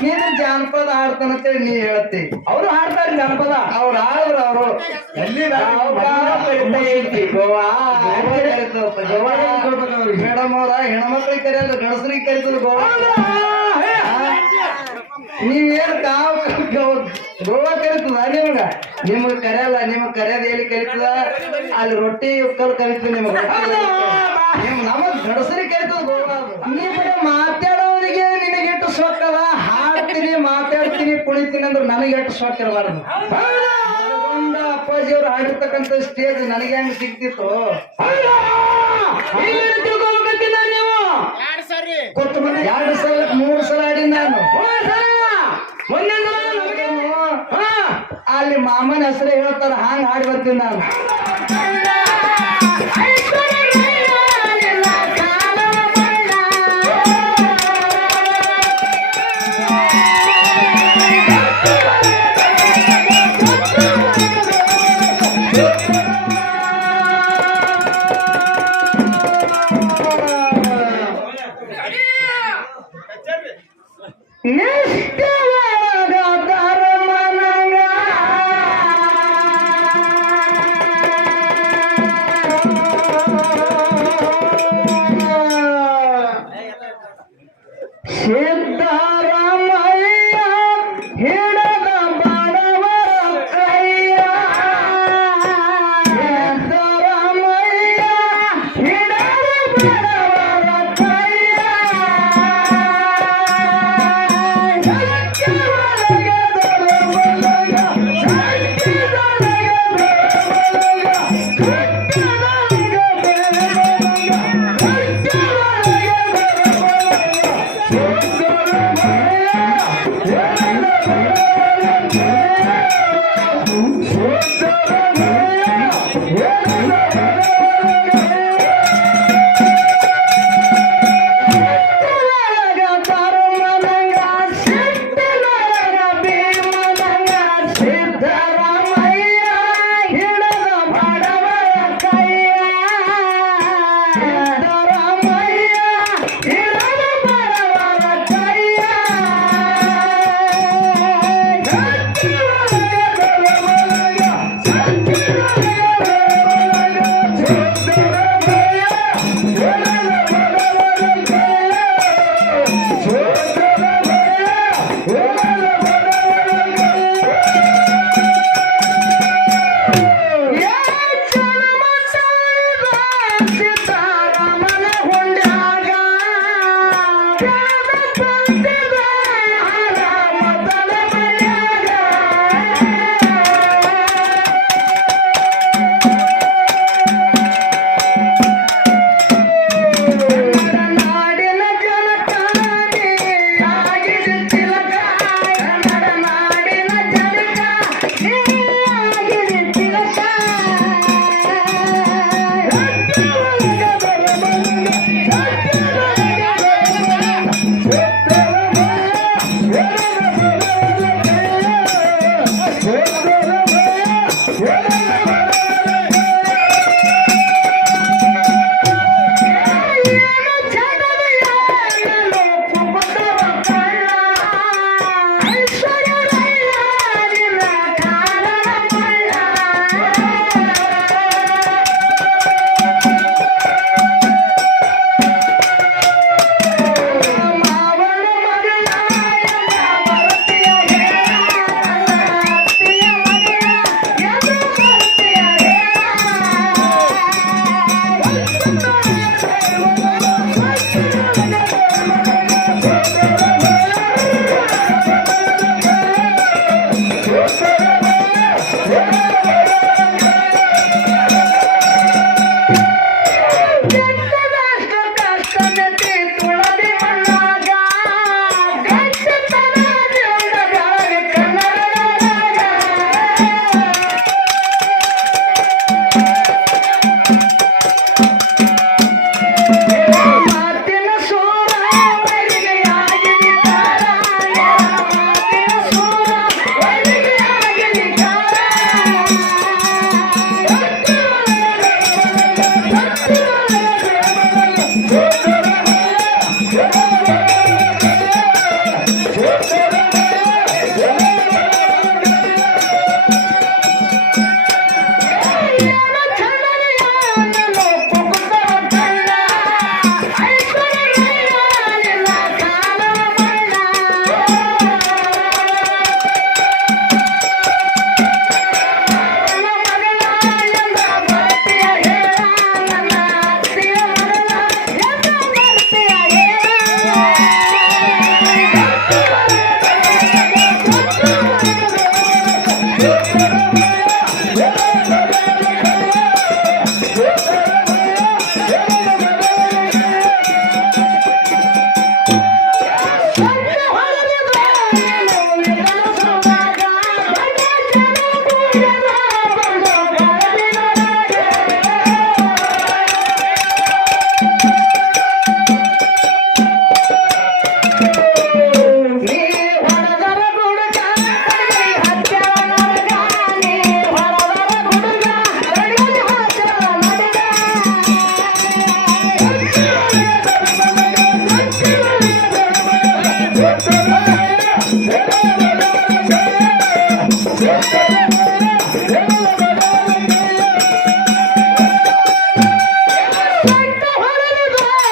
ನೀನು ಜಾನಪದ ಹಾಡ್ತಾನ ಅಂತೇಳಿ ನೀ ಹೇಳ್ತಿ ಅವರು ಹಾಡ್ತಾರೆ ಜಾನಪದ. ಅವ್ರು ಆದ್ರ ಅವರು ಎಲ್ಲಿ ಮೇಡಮ್ ಅವ್ರ ಹೆಣ್ಮಕ್ಳಿಗೆ ಕರೆಯಲ್ಲ ಗಣಸರಿಗೆ ಕರೀತದ ಗೋವಾ. ನೀವೇನ್ ಕಾವ್ ಗೋವಾ ಕರೀತದ ನಿಮ್ಗ? ನಿಮ್ಗ ಕರೆಯಲ್ಲ ನಿಮ್ಗೆ ಕರೆಯದ ಎಲ್ಲಿ ಕರೀತದ? ಅಲ್ಲಿ ರೊಟ್ಟಿ ಉಕ್ಕಲ್ ಕರೀತದ ನಿಮ್ಗೆ. ನಿಮ್ ನಮಗ್ ಗಣಸರಿಗೆ ಕರೀತದ ಗೋವಾ ಅದು. ನೀ ಬರೀ ಮಾತಾಡೋರಿಗೆ ನಿನಗೆ ಎಷ್ಟು ಸೊಕ್ಕದ ಹಾಡ್ತೀನಿ ಮಾತಾಡ್ತೀನಿ ಕುಣಿತೀನಿ ಅಂದ್ರೆ ನನಗೆ ಎಷ್ಟು ಶಾಕ್ ಇರಬಾರ್ದು? ಅಪ್ಪಾಜಿಯವ್ರು ಅಪ್ಪಾಜಿ ಅವ್ರು ಹಾಡಿರ್ತಕ್ಕಂಥ ಸ್ಟೇಜ್ ನನಗೆ ಹೆಂಗ್ ಸಿಗ್ತಿತ್ತು? ಎರಡು ಸಲ ಮೂರು ಸಲ ಆಡಿನ ನಾನು. ಅಲ್ಲಿ ಮಾಮನ ಹೆಸರು ಹೇಳ್ತಾರ ಹಾಂಗ್ ಹಾಡಿ ಬರ್ತೀನಿ ನಾನು.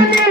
Thank you.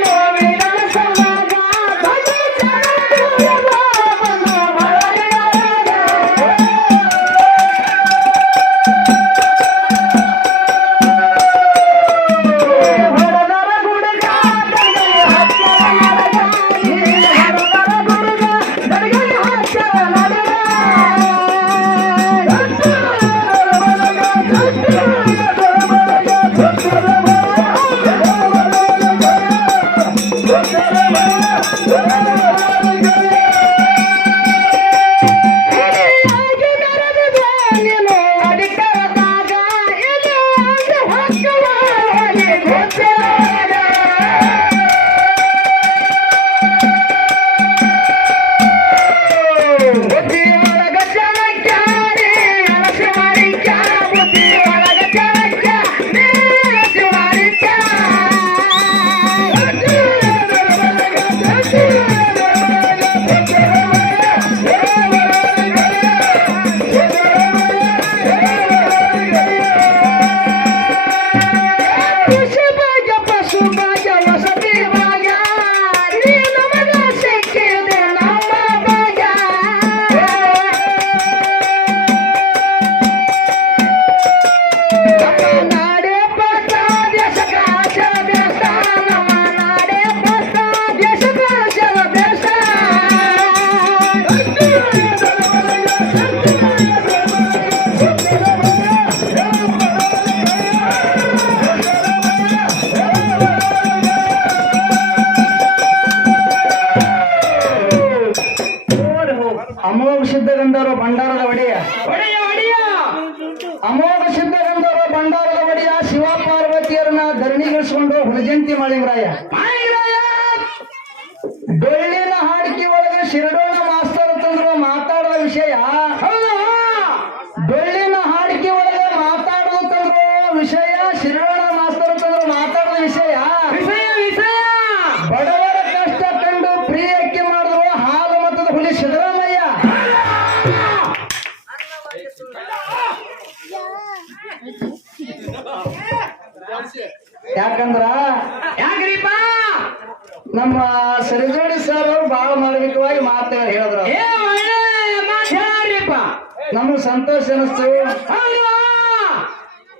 ನಮ್ಗೆ ಸಂತೋಷ ಅನಿಸ್ತು. ಹೌದು.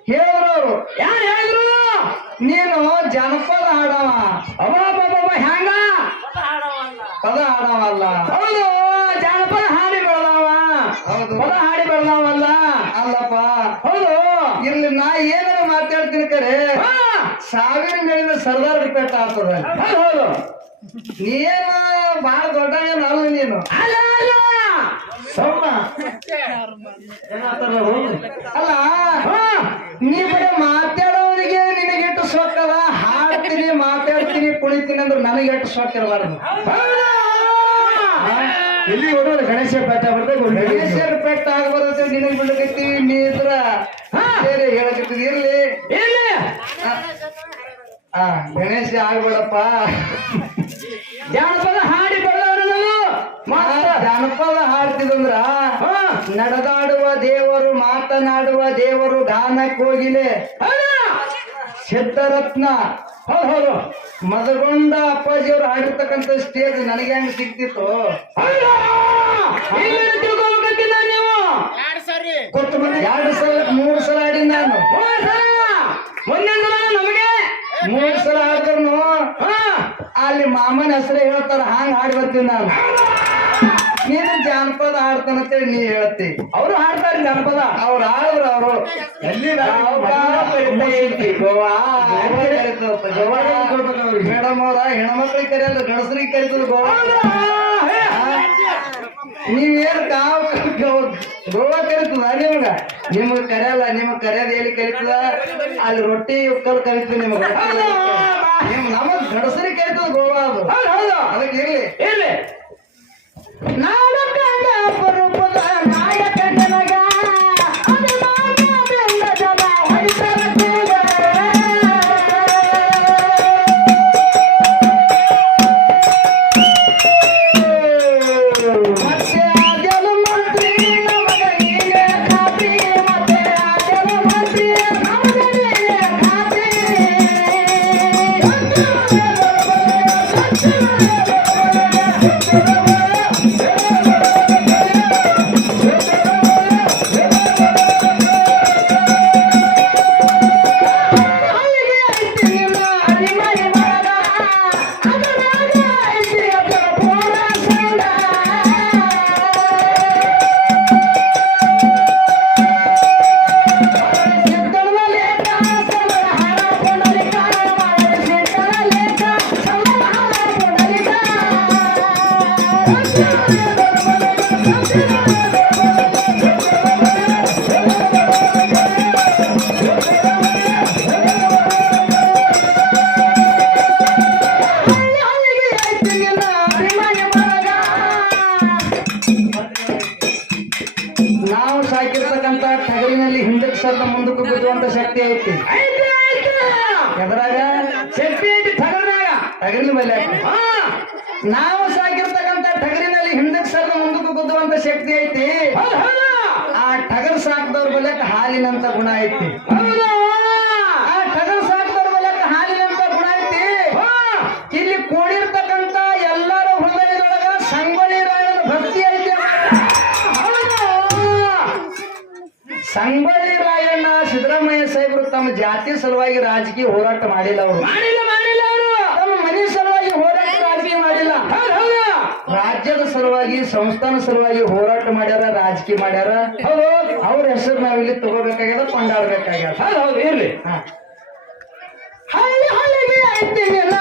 ಹೇಳಿದ್ರು ಅವರು. ಯಾರು ಹೇಳಿದ್ರು? ನೀನು ಜನಪದ ಹಾಡವ. ಅಬ್ಬಬ್ಬಬ್ಬ ಹ್ಯಾಂಗ ಪದ ಹಾಡವಲ್ಲ ಹೌದು ಜಾನಪದ ಹಾಡಿ ಬೆಳೆದಾವ ಹೌದು. ಪದ ಹಾಡಿ ಬೆಳೆದಾವಲ್ಲ ಅಲ್ಲಪ್ಪ ಹೌದು ಇಲ್ಲಿ ನಾ ಏನಾರ ಮಾತಾಡ್ತೀನಿ ಕರೆ ಹಾ, ಸಾವಿರ ಮೇಲಿನ ಸರ್ದಾರ್ ರಿಪೇಟ್ ಆಗ್ತದ ಹೌದು. ನೀನು ಬಹಳ ದೊಡ್ಡ ಏನು ಅಲ್ಲ ನೀನು ಅಲ್ಲ ನೀ ಬರೀ ಮಾತಾಡೋರಿಗೆ ನಿನಗೆ ಎಷ್ಟು ಸೊಕ್ಕದ ಹಾಡ್ತೀನಿ ಮಾತಾಡ್ತೀನಿ ಕುಣಿತೀನಿ ಅಂದ್ರೆ ನನಗೆ ಎಷ್ಟು ಸೊಕ್ಕ ಇರಬಾರ್ದು. ಇಲ್ಲಿ ನೋಡೋದು ಗಣೇಶ ಪೇಟ ಗಣೇಶ ಪೆಟ್ಟ ಆಗಬಾರ್ದು ನಿನಗೆ ಬಿಡಕತ್ತಿ ನೀ ಇದ್ರ. ಬೇರೆ ಹೇಳಕತ್ತಿದ್? ಇರ್ಲಿ. ಎಲ್ಲಿ ಆ ಗಣೇಶ ಆಗ್ಬೇಡಪ್ಪ. ಜಾನಪದ ಹಾಡಿ ಬೆಳೆದವರು ನಾವು ಜಾನಪದ ಹಾಡ್ತಿದಂದ್ರ ಹಾ, ನಡೆದಾಡುವ ದೇವರು ಮಾತನಾಡುವ ದೇವರು ಗಾನ ಕೋಗಿಲೆ ಸಿದ್ಧರತ್ನ ಹೌದು ಮದಗೊಂಡ ಅಪ್ಪಾಜಿಯವರು ಹಾಡಿರ್ತಕ್ಕಂಥ ಸ್ಟೇಜ್ ನನಗೆ ಹೆಂಗ್ ನೀವು. ಎರಡು ಸಲ ಮೂರು ಸಲ ಆಡಿ ನಾನು ಮೂರ್ ಸಲ ಮುಂದಿನ ಸಲ ನಮಗೆ ಮೂರು ಸಲ ಆದ್ರೂ ಹಾ, ಮಾಮನ ಹೆಸರು ಹೇಳ್ತಾರ ಹಾಂಗ್ ಹಾಡಿ ಬರ್ತೀನಿ ನಾನು. ನೀನು ಜಾನಪದ ಹಾಡ್ತಾನಂತೇಳಿ ನೀ ಹೇಳ್ತಿ. ಅವರು ಹಾಡ್ತಾರೆ ಜಾನಪದ. ಅವ್ರು ಆಡಿದ್ರು ಅವರು. ಎಲ್ಲಿ ಮೇಡಮ್ ಅವ್ರ. ಹೆಣ್ಮಕ್ಳಿಗೆ ಕರೆಯಲ್ಲ ಗಣಸರಿಗೆ ಕರೀತದ ಗೋವಾ. ನೀವೇನು ಕಾವ್ ಗೋವಾ ಕರೀತದ ನಿಮಗ? ನಿಮ್ಗೆ ಕರೆಯಲ್ಲ ನಿಮಗ್ ಕರೆಯೋದು ಎಲ್ಲಿ ಕರೀತದ ಅಲ್ಲಿ ರೊಟ್ಟಿ ಉಕ್ಕಲ್ ಕರೀತೀವಿ ನಿಮಗ. ನಿಮ್ ನಮಗ್ ಗಡಸರಿ ಕೇಳ್ತದ ಗೋವಾ ಅದು ಹೌದು ಹೌದು. ಅದಕ್ಕೆ ಇರ್ಲಿ. ಇರ್ಲಿ. ನಾಡು ನಾವು ಸಾಕಿರ್ತಕ್ಕಂತ ಟಗರಿನಲ್ಲಿ ಹಿಂದಕ್ಕೆ ಸರ್ದ ಮುಂದಕ್ಕೆ ಬಿದ್ದುವಂತ ಶಕ್ತಿ ಐತಿ. ಮೇಲೆ ನಾವು ಸಾಕಿದವ್ರ ಬಲಕ್ಕೆ ಹಾಲಿನಂತ ಗುಣ ಐತಿ. ಆ ಟಗರ್ ಸಾಕಿದವ್ರ ಹಾಲಿನಂತ ಗುಣ ಐತಿ. ಇಲ್ಲಿ ಕೂಡಿರ್ತಕ್ಕಂತ ಎಲ್ಲರ ಹೃದಯದೊಳಗ ಸಂಗೊಳ್ಳಿ ರಾಯನ ಭಕ್ತಿ ಐತಿ ಸಂಗೊಳ್ಳಿ ರಾಯಣ್ಣ ಸಿದ್ದರಾಮಯ್ಯ ಸಾಹೇಬರು ತಮ್ಮ ಜಾತಿ ಸಲುವಾಗಿ ರಾಜಕೀಯ ಹೋರಾಟ ಮಾಡಿಲ್ಲ ಅವರು ಮಾಡಿಲ್ಲ ಮಾಡಿಲ್ಲ ಅವರು ತಮ್ಮ ಮನೆ ಸಲುವಾಗಿ ಹೋರಾಟ ರಾಜಕೀಯ ಮಾಡಿಲ್ಲ ಹೌದು ಹೌದು ರಾಜ್ಯದ ಸಲುವಾಗಿ ಸಂಸ್ಥಾನ ಸಲುವಾಗಿ ಹೋರಾಟ ಮಾಡ್ಯಾರ ರಾಜಕೀಯ ಮಾಡ್ಯಾರ. ಹೌದು ಅವ್ರ ಹೆಸರು ನಾವಿಲ್ಲಿ ತಗೋಬೇಕಾಗ್ಯದ ಕೊಂಡಾಡ್ಬೇಕಾಗ್ಯದ ಹೌದು ಹೌದು ಇರ್ಲಿ. ಹಾ. ಹಳ್ಳಿ ಹಳ್ಳಿಗೆ ಐತಿ ನಿನ್ನ